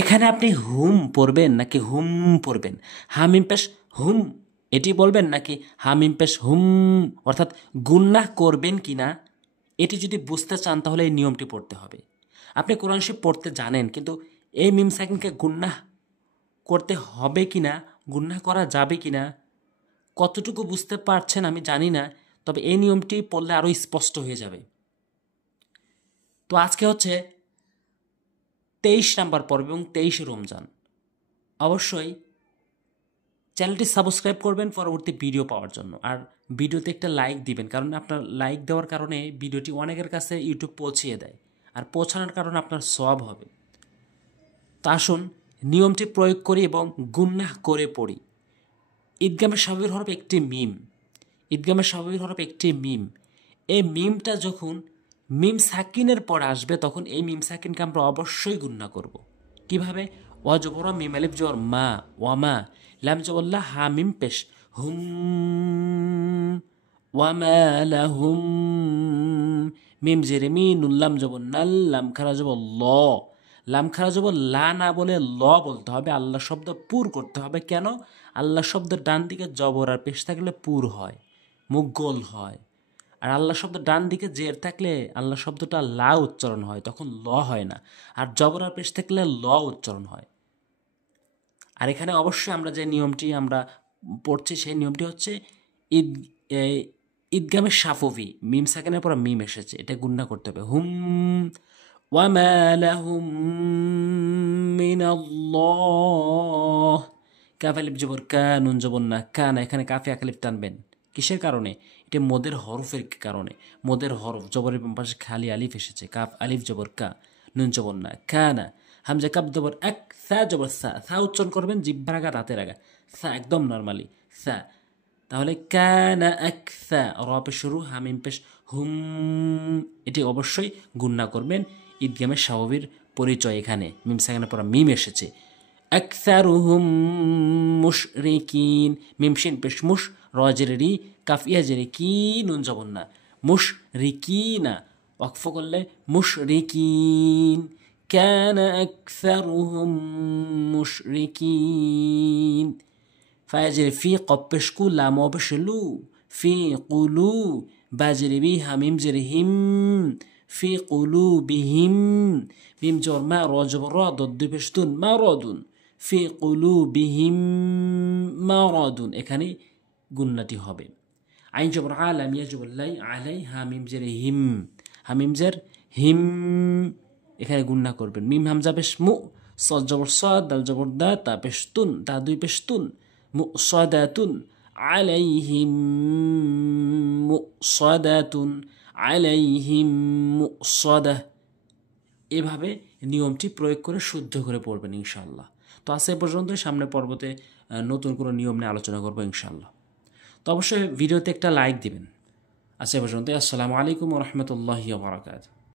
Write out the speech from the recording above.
এখানে আপনি হুম পড়বেন নাকি হুম পড়বেন, হামিম পেশ হুম এটি বলবেন নাকি হামিম পেশ হুম, অর্থাৎ গুন্নাহ করবেন কি না এটি যদি বুঝতে চান তাহলে এই নিয়মটি পড়তে হবে। আপনি কোরআন শরীফ পড়তে জানেন, কিন্তু এই মিম সাকিনকে গুন্নাহ করতে হবে কি না, গুন্নাহ করা যাবে কি না, কতটুকু বুঝতে পারছেন আমি জানি না, তবে এই নিয়মটি পড়লে আরও স্পষ্ট হয়ে যাবে। তো আজকে হচ্ছে 23 নাম্বার পর্ব এবং 23 রমজান। অবশ্যই চ্যানেলটি সাবস্ক্রাইব করবেন পরবর্তী ভিডিও পাওয়ার জন্য, আর ভিডিওতে একটা লাইক দিবেন, কারণ আপনার লাইক দেওয়ার কারণে ভিডিওটি অনেকের কাছে ইউটিউব পৌঁছিয়ে দেয়, আর পৌঁছানোর কারণে আপনার সওয়াব হবে। তো আসুন নিয়মটি প্রয়োগ করি এবং গুন্নাহ করে পড়ি। ঈদগামে স্বাভাবিক হরফ একটি মিম, ঈদগামে স্বাভাবিক হরফ একটি মিম। এই মিমটা যখন মিম সাকিনের পর আসবে তখন এই মিম সাকিনকে আমরা অবশ্যই গুন্না করব। কিভাবে? ওয়াজবর মিম আলিফ জবর মা, ওয়ামা, লাম জবল্লাহ হা মিম পেশ হুম, ওয়ামা লাহুম, মিম জেরে মি, নুন লাম জবর নাল, লাম খারা জবর ল, লাম খারা জবর লা না বলে ল বলতে হবে। আল্লাহ শব্দ পুর করতে হবে। কেন? আল্লাহ শব্দের ডান দিকে জবর আর পেশ থাকলে পুর হয়, মুখ গোল হয়। আর আল্লাহ শব্দ ডান দিকে জের থাকলে আল্লাহ শব্দটা লা উচ্চারণ হয়, তখন ল হয় না। আর জবর আর পেশ থাকলে ল উচ্চারণ হয়। আর এখানে অবশ্যই আমরা যে নিয়মটি আমরা পড়ছি সেই নিয়মটি হচ্ছে ঈদ ঈদগামে সাফবি, মিম সাকিনের পর মিম এসেছে, এটা গুন্না করতে হবে। হুম ওয়ামা লাহুম মিনাল্লাহ, কাফ আলিফ জবর কা, নুন জবর না, কা না, এখানে কাফে আলিফ টানবেন কিসের কারণে? এটা মদের হরফের কারণে। মদের হরফ জবরের পাশে খালি আলিফ এসেছে, কাফ আলিফ জবর কা, নুন জবর না, কা না, হামজা কাপ জবর এক, সা জবর সা, সা উচ্চারণ করবেন জিহ্বার আগা দাঁতের আগা, সা একদম নর্মালি সা। তাহলে কানা আকসা, র পেশ শুরু, হামিম পেশ হুম, এটি অবশ্যই গুন্না করবেন। ঈদগামের স্বাভাবিক পরিচয় এখানে মিম সাকিনের পর মিম এসেছে। আকসারুহুম মুশরিকিন, মিম শিন পেশ মুশ, র জেরে রি, কাফ ইয়া জেরে কি, নুন জবর না, মুশরিকিনা, ওয়াকফ করলে মুশরিকিন, কানা আকসারুহুম মুশরিকিন। ফায়াজের ফি, কপ পেশ কু, লাম পেশ লু, ফি কুলু, বাজেরে বি, হামিম জেরে হিম, ফি কুলু বিহিম, মিম জবর মা, র জবর র, দদ পেশ তুন, মা রদুন, ফি কুলু বিহিম মা রদুন, এখানে গুন্নাটি হবে। আইন জবর আলাম, ইয়া জবর লাই, আলাই, হামিম জেরে হিম, হামিম জের হিম, এখানে গুন্না করবেন। মিম হামজা পেশ মু, সদ জবর সদ, দাল জবর দা, তা পেশ তুন, তা দুই পেশ তুন, মুসাদাতুন আলাইহিম, মুসাদাতুন আলাইহিম মুসাদাহ। এভাবে নিয়মটি প্রয়োগ করে শুদ্ধ করে পড়বেন ইনশাআল্লাহ। তো আজ এ পর্যন্তই, সামনে পর্বতে নতুন কোনো নিয়ম নিয়ে আলোচনা করবো ইনশাআল্লাহ। তো অবশ্যই ভিডিওতে একটা লাইক দিবেন। আজ এ পর্যন্তই। আসসালামু আলাইকুম ওয়া রাহমাতুল্লাহি ওয়া বারাকাতুহু।